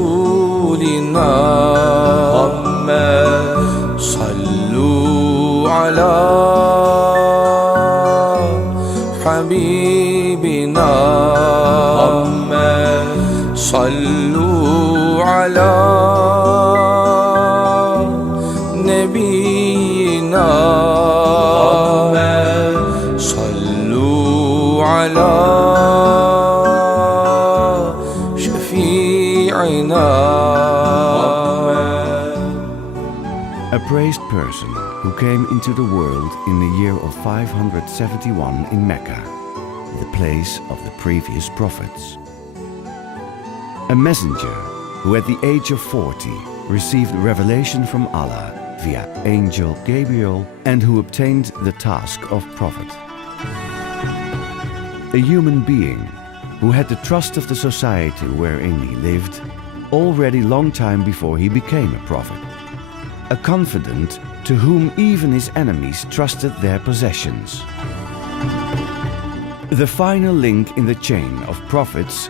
رسولنا صلوا على حبيبنا صلوا على نبينا صلوا على شفيعنا. A praised person who came into the world in the year of 571 in Mecca, the place of the previous prophets. A messenger who at the age of 40 received revelation from Allah via angel Gabriel and who obtained the task of prophet. A human being who had the trust of the society wherein he lived already long time before he became a prophet. A confidant to whom even his enemies trusted their possessions. The final link in the chain of prophets,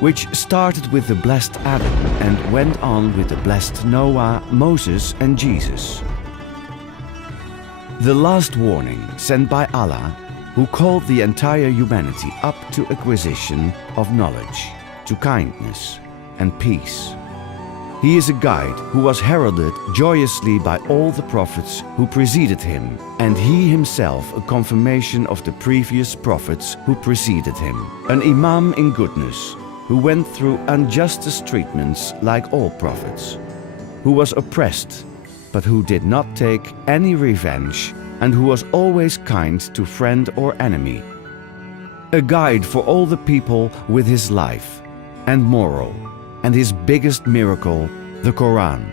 which started with the blessed Adam and went on with the blessed Noah, Moses and Jesus. The last warning sent by Allah, who called the entire humanity up to acquisition of knowledge, to kindness and peace. He is a guide who was heralded joyously by all the prophets who preceded him, and he himself a confirmation of the previous prophets who preceded him. An imam in goodness, who went through unjust treatments like all prophets, who was oppressed, but who did not take any revenge, and who was always kind to friend or enemy. A guide for all the people with his life and moral, and his biggest miracle, the Quran.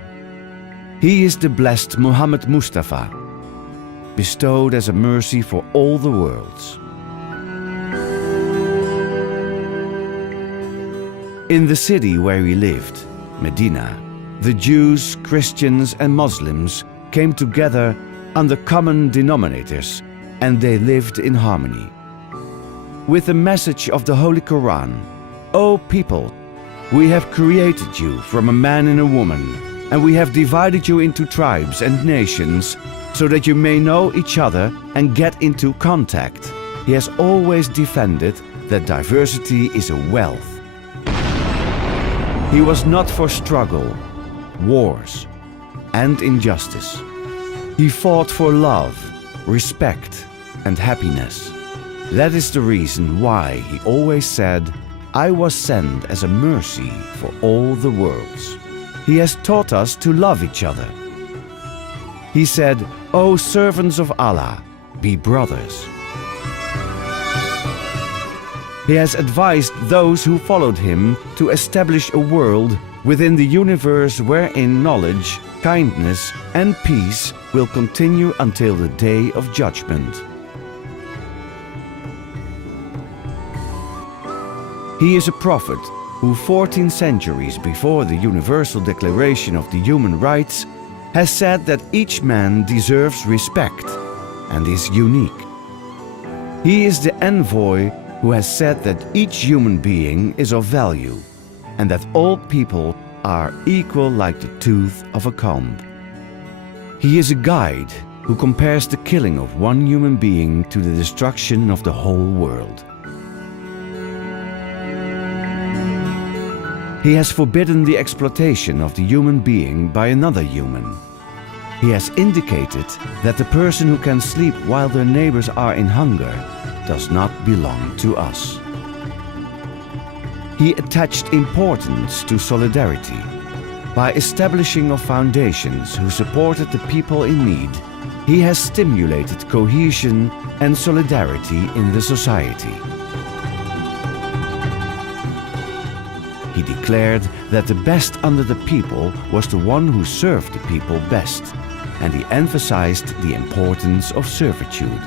He is the blessed Muhammad Mustafa, bestowed as a mercy for all the worlds. In the city where he lived, Medina, the Jews, Christians and Muslims came together under common denominators, and they lived in harmony. With the message of the Holy Quran, O people, we have created you from a man and a woman, and we have divided you into tribes and nations, so that you may know each other and get into contact. He has always defended that diversity is a wealth. He was not for struggle, wars, and injustice. He fought for love, respect, and happiness. That is the reason why he always said, I was sent as a mercy for all the worlds. He has taught us to love each other. He said, O servants of Allah, be brothers. He has advised those who followed him to establish a world within the universe wherein knowledge, kindness, and peace will continue until the day of judgment. He is a prophet who 14 centuries before the Universal Declaration of the Human Rights has said that each man deserves respect and is unique. He is the envoy who has said that each human being is of value and that all people are equal like the tooth of a comb. He is a guide who compares the killing of one human being to the destruction of the whole world. He has forbidden the exploitation of the human being by another human. He has indicated that the person who can sleep while their neighbors are in hunger does not belong to us. He attached importance to solidarity by establishing of foundations who supported the people in need. He has stimulated cohesion and solidarity in the society. He declared that the best under the people was the one who served the people best, and he emphasized the importance of servitude.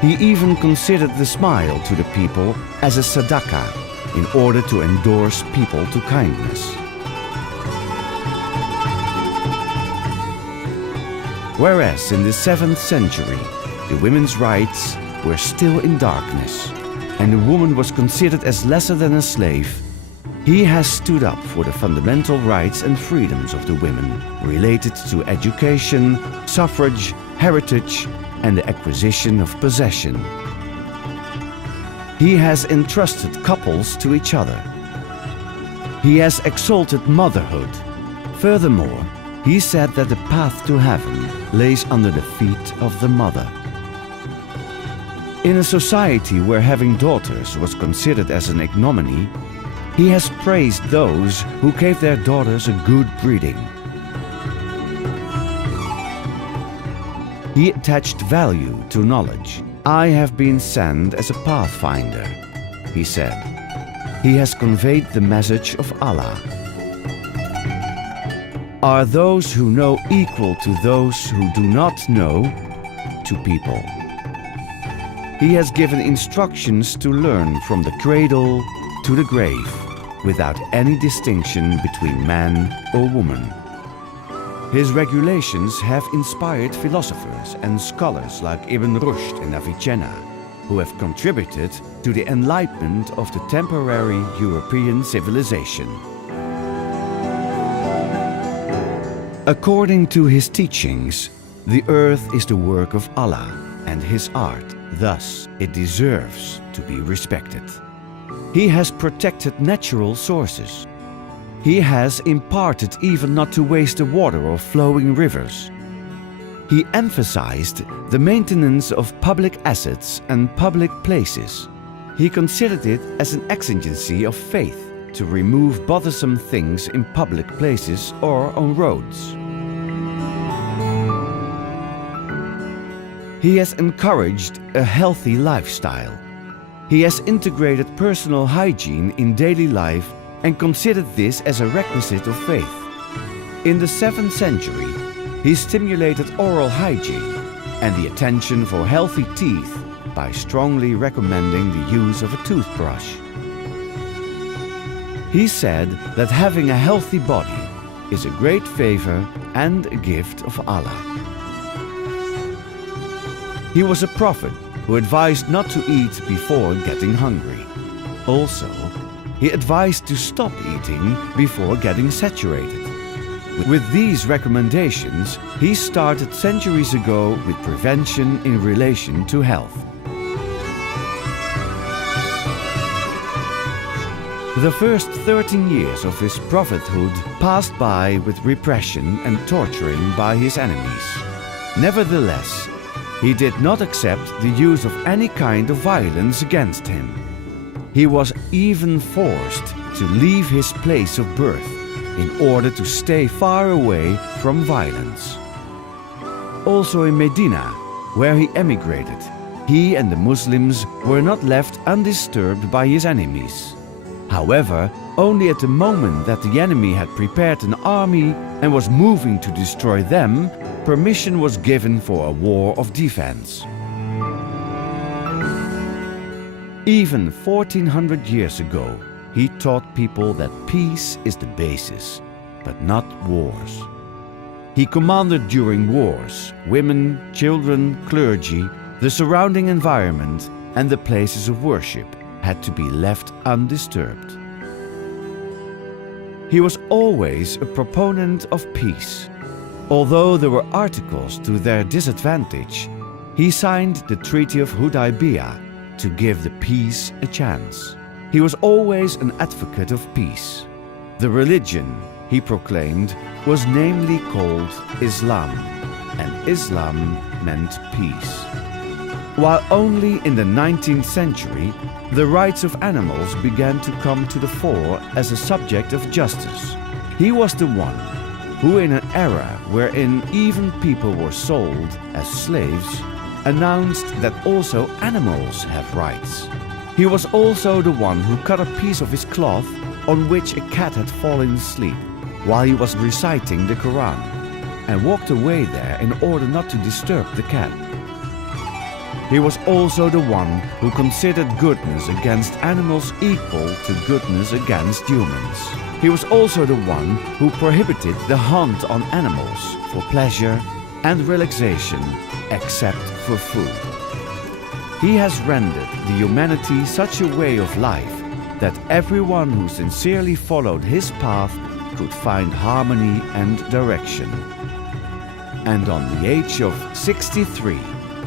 He even considered the smile to the people as a sadaqah in order to endorse people to kindness. Whereas in the 7th century, the women's rights were still in darkness, and the woman was considered as lesser than a slave, he has stood up for the fundamental rights and freedoms of the women related to education, suffrage, heritage, and the acquisition of possession. He has entrusted couples to each other. He has exalted motherhood. Furthermore, he said that the path to heaven lays under the feet of the mother. In a society where having daughters was considered as an ignominy, he has praised those who gave their daughters a good breeding. He attached value to knowledge. I have been sent as a pathfinder, he said. He has conveyed the message of Allah. Are those who know equal to those who do not know to people? He has given instructions to learn from the cradle to the grave, without any distinction between man or woman. His regulations have inspired philosophers and scholars like Ibn Rushd and Avicenna, who have contributed to the enlightenment of the temporary European civilization. According to his teachings, the earth is the work of Allah and his art, thus it deserves to be respected. He has protected natural sources. He has imparted even not to waste the water of flowing rivers. He emphasized the maintenance of public assets and public places. He considered it as an exigency of faith to remove bothersome things in public places or on roads. He has encouraged a healthy lifestyle. He has integrated personal hygiene in daily life and considered this as a requisite of faith. In the 7th century, he stimulated oral hygiene and the attention for healthy teeth by strongly recommending the use of a toothbrush. He said that having a healthy body is a great favor and a gift of Allah. He was a prophet who advised not to eat before getting hungry. Also, he advised to stop eating before getting saturated. With these recommendations, he started centuries ago with prevention in relation to health. The first 13 years of his prophethood passed by with repression and torturing by his enemies. Nevertheless, he did not accept the use of any kind of violence against him. He was even forced to leave his place of birth in order to stay far away from violence. Also in Medina, where he emigrated, he and the Muslims were not left undisturbed by his enemies. However, only at the moment that the enemy had prepared an army and was moving to destroy them, permission was given for a war of defense. Even 1400 years ago, he taught people that peace is the basis, but not wars. He commanded during wars, women, children, clergy, the surrounding environment, and the places of worship had to be left undisturbed. He was always a proponent of peace. Although there were articles to their disadvantage, he signed the Treaty of Hudaybiyah to give the peace a chance. He was always an advocate of peace. The religion, he proclaimed, was namely called Islam, and Islam meant peace. While only in the 19th century, the rights of animals began to come to the fore as a subject of justice. He was the one who, in an era wherein even people were sold as slaves, announced that also animals have rights. He was also the one who cut a piece of his cloth on which a cat had fallen asleep while he was reciting the Quran, and walked away there in order not to disturb the cat. He was also the one who considered goodness against animals equal to goodness against humans. He was also the one who prohibited the hunt on animals for pleasure and relaxation except for food. He has rendered the humanity such a way of life that everyone who sincerely followed his path could find harmony and direction. And on the age of 63,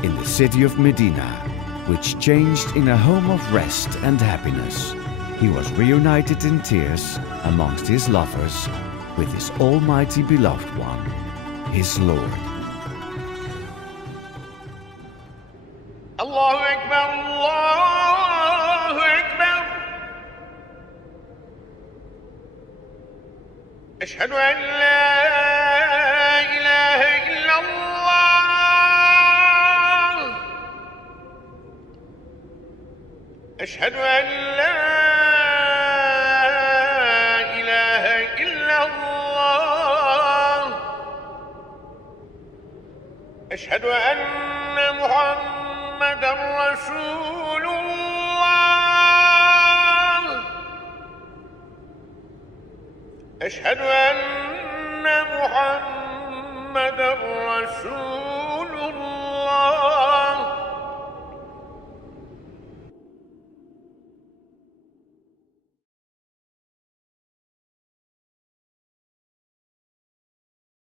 in the city of Medina, which changed in a home of rest and happiness, he was reunited in tears amongst his lovers with his almighty beloved one, his Lord. Allahu Ekber, Allahu Ekber. Eşhedü en la ilahe illallah. Eşhedü en la ilahe illallah. Eşhedü enne Muhammeden Resulullah. Eşhedü enne Muhammeden Resulullah.